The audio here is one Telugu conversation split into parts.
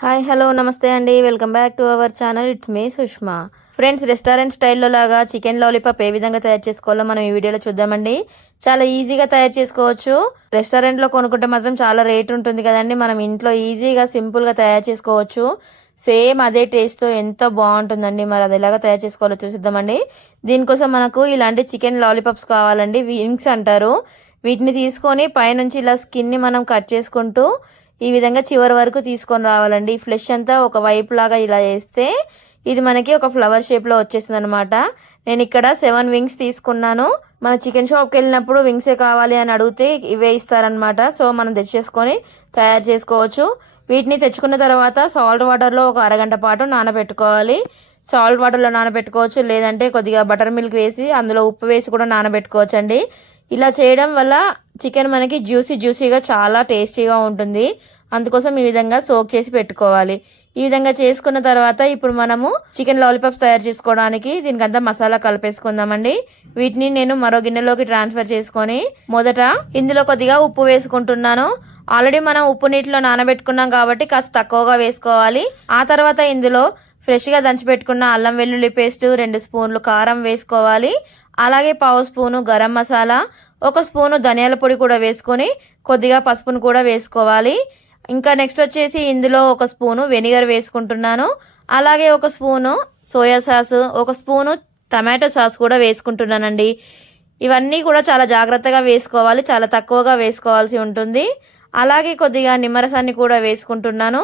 హాయ్ హలో నమస్తే అండి. Welcome back to our channel. It's me Sushma. Friends restaurant స్టైల్లో లాగా చికెన్ లాలీపాప్ ఏ విధంగా తయారు చేసుకోవాలో మనం ఈ వీడియోలో చూద్దామండి. చాలా ఈజీగా తయారు చేసుకోవచ్చు. రెస్టారెంట్లో కొనుక్కుంటే మాత్రం చాలా రేట్ ఉంటుంది కదండి. మనం ఇంట్లో ఈజీగా సింపుల్గా తయారు చేసుకోవచ్చు. సేమ్ అదే టేస్ట్తో ఎంతో బాగుంటుందండి. మరి అది ఎలాగ తయారు చేసుకోవాలో చూసిద్దామండి. దీనికోసం మనకు ఇలాంటి చికెన్ లాలీపాప్స్ కావాలండి. వింగ్స్ అంటారు. వీటిని తీసుకొని పైనుంచి ఇలా స్కిన్ని మనం కట్ చేసుకుంటూ ఈ విధంగా చివరి వరకు తీసుకొని రావాలండి. ఫ్లెష్ అంతా ఒక వైపు లాగా ఇలా వేస్తే ఇది మనకి ఒక ఫ్లవర్ షేప్లో వచ్చేసింది అనమాట నేను ఇక్కడ సెవెన్ వింగ్స్ తీసుకున్నాను. మన చికెన్ షాప్కి వెళ్ళినప్పుడు వింగ్సే కావాలి అని అడిగితే ఇవే ఇస్తారనమాట సో మనం తెచ్చేసుకొని తయారు చేసుకోవచ్చు. వీటిని తెచ్చుకున్న తర్వాత సాల్ట్ వాటర్లో ఒక అరగంట పాటు నానబెట్టుకోవాలి. సాల్ట్ వాటర్లో నానబెట్టుకోవచ్చు. లేదంటే కొద్దిగా బటర్ మిల్క్ వేసి అందులో ఉప్పు వేసి కూడా నానబెట్టుకోవచ్చు అండి ఇలా చేయడం వల్ల చికెన్ మనకి జ్యూసీ జ్యూసీగా చాలా టేస్టీగా ఉంటుంది. అందుకోసం ఈ విధంగా సోక్ చేసి పెట్టుకోవాలి. ఈ విధంగా చేసుకున్న తర్వాత ఇప్పుడు మనము చికెన్ లాలీపాప్స్ తయారు చేసుకోవడానికి దీనికంతా మసాలా కలిపేసుకుందామండి. వీటిని నేను మరో గిన్నెలోకి ట్రాన్స్ఫర్ చేసుకొని మొదట ఇందులో కొద్దిగా ఉప్పు వేసుకుంటున్నాను. ఆల్రెడీ మనం ఉప్పు నీటిలో నానబెట్టుకున్నాం కాబట్టి కాస్త తక్కువగా వేసుకోవాలి. ఆ తర్వాత ఇందులో ఫ్రెష్గా దంచిపెట్టుకున్న అల్లం వెల్లుల్లి పేస్ట్ రెండు స్పూన్లు కారం వేసుకోవాలి. అలాగే పావు స్పూను గరం మసాలా ఒక స్పూను ధనియాల పొడి కూడా వేసుకొని కొద్దిగా పసుపును కూడా వేసుకోవాలి. ఇంకా నెక్స్ట్ వచ్చేసి ఇందులో ఒక స్పూను వెనిగర్ వేసుకుంటున్నాను. అలాగే ఒక స్పూను సోయా సాస్ ఒక స్పూను టమాటో సాస్ కూడా వేసుకుంటున్నానండి. ఇవన్నీ కూడా చాలా జాగ్రత్తగా వేసుకోవాలి చాలా తక్కువగా వేసుకోవాల్సి ఉంటుంది. అలాగే కొద్దిగా నిమ్మరసాన్ని కూడా వేసుకుంటున్నాను.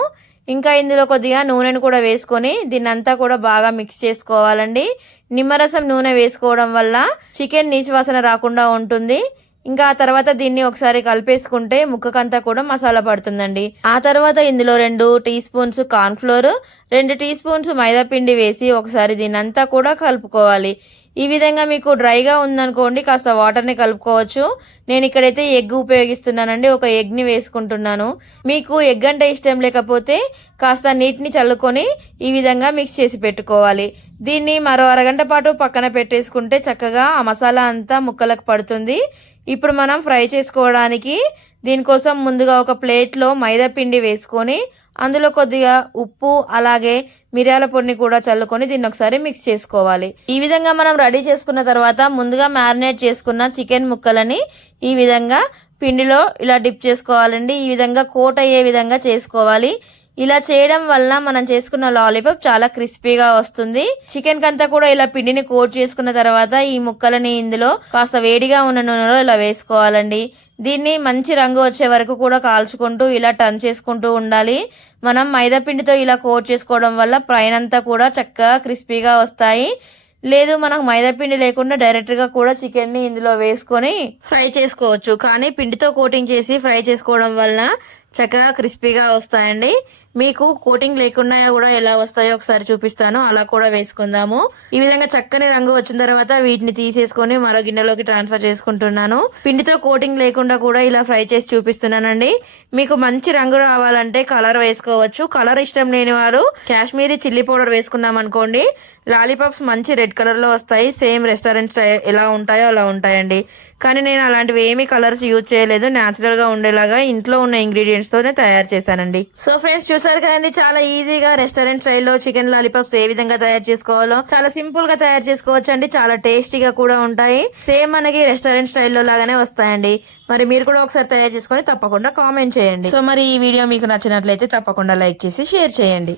ఇంకా ఇందులో కొద్దిగా నూనెను కూడా వేసుకొని దీన్నంతా కూడా బాగా మిక్స్ చేసుకోవాలండి. నిమ్మరసం నూనె వేసుకోవడం వల్ల చికెన్ నీచువాసన రాకుండా ఉంటుంది. ఇంకా ఆ తర్వాత దీన్ని ఒకసారి కలిపేసుకుంటే ముక్కకంతా కూడా మసాలా పడుతుందండి. ఆ తర్వాత ఇందులో రెండు టీ స్పూన్స్ కార్న్ఫ్లోర్ రెండు టీ స్పూన్స్ మైదా పిండి వేసి ఒకసారి దీన్ని అంతా కూడా కలుపుకోవాలి. ఈ విధంగా మీకు డ్రైగా ఉందనుకోండి కాస్త వాటర్ని కలుపుకోవచ్చు. నేను ఇక్కడైతే ఎగ్ ఉపయోగిస్తున్నానండి ఒక ఎగ్ని వేసుకుంటున్నాను. మీకు ఎగ్ అంటే ఇష్టం లేకపోతే కాస్త నీటిని చల్లుకొని ఈ విధంగా మిక్స్ చేసి పెట్టుకోవాలి. దీన్ని మరో అరగంట పాటు పక్కన పెట్టేసుకుంటే చక్కగా ఆ మసాలా అంతా ముక్కలకు పడుతుంది. ఇప్పుడు మనం ఫ్రై చేసుకోవడానికి దీనికోసం ముందుగా ఒక ప్లేట్లో మైదా పిండి వేసుకొని అందులో కొద్దిగా ఉప్పు అలాగే మిరియాల పొడిని కూడా చల్లుకొని దీన్ని ఒకసారి మిక్స్ చేసుకోవాలి. ఈ విధంగా మనం రెడీ చేసుకున్న తర్వాత ముందుగా మ్యారినేట్ చేసుకున్న చికెన్ ముక్కలని ఈ విధంగా పిండిలో ఇలా డిప్ చేసుకోవాలండి. ఈ విధంగా కోట్ అయ్యే విధంగా చేసుకోవాలి. ఇలా చేయడం వల్ల మనం చేసుకున్న లాలీపాప్ చాలా క్రిస్పీగా వస్తుంది. చికెన్ కంతా కూడా ఇలా పిండిని కోట్ చేసుకున్న తర్వాత ఈ ముక్కలని ఇందులో కాస్త వేడిగా ఉన్న నూనెలో ఇలా వేసుకోవాలండి. దీన్ని మంచి రంగు వచ్చే వరకు కూడా కాల్చుకుంటూ ఇలా టర్న్ చేసుకుంటూ ఉండాలి. మనం మైదా పిండితో ఇలా కోట్ చేసుకోవడం వల్ల పైన అంతా కూడా చక్కగా క్రిస్పీగా వస్తాయి. లేదు మనకు మైదా పిండి లేకుండా డైరెక్ట్గా కూడా చికెన్ని ఇందులో వేసుకొని ఫ్రై చేసుకోవచ్చు. కానీ పిండితో కోటింగ్ చేసి ఫ్రై చేసుకోవడం వల్ల చక్కగా క్రిస్పీగా వస్తాయండి. మీకు కోటింగ్ లేకుండా కూడా ఎలా వస్తాయో ఒకసారి చూపిస్తాను. అలా కూడా వేసుకుందాము. ఈ విధంగా చక్కని రంగు వచ్చిన తర్వాత వీటిని తీసేసుకొని మరో గిన్నెలోకి ట్రాన్స్ఫర్ చేసుకుంటున్నాను. పిండితో కోటింగ్ లేకుండా కూడా ఇలా ఫ్రై చేసి చూపిస్తున్నానండి. మీకు మంచి రంగు రావాలంటే కలర్ వేసుకోవచ్చు. కలర్ ఇష్టం లేని వారు కాశ్మీరీ చిల్లీ పౌడర్ వేసుకున్నాం అనుకోండి లాలీపాప్స్ మంచి రెడ్ కలర్లో వస్తాయి. సేమ్ రెస్టారెంట్ ఎలా ఉంటాయో అలా ఉంటాయండి. కానీ నేను అలాంటివి ఏమీ కలర్స్ యూజ్ చేయలేదు. న్యాచురల్గా ఉండేలాగా ఇంట్లో ఉన్న ఇంగ్రీడియంట్స్ తోనే తయారు చేశానండి. సో ఫ్రెండ్స్ చూసారు కదండి చాలా ఈజీగా రెస్టారెంట్ స్టైల్లో చికెన్ లాలీపాప్స్ ఏ విధంగా తయారు చేసుకోవాలో చాలా సింపుల్గా తయారు చేసుకోవచ్చు అండి చాలా టేస్టీగా కూడా ఉంటాయి. సేమ్ మనకి రెస్టారెంట్ స్టైల్లో లాగానే వస్తాయండి. మరి మీరు కూడా ఒకసారి తయారు చేసుకొని తప్పకుండా కామెంట్ చేయండి. సో మరి ఈ వీడియో మీకు నచ్చినట్లయితే తప్పకుండా లైక్ చేసి షేర్ చేయండి.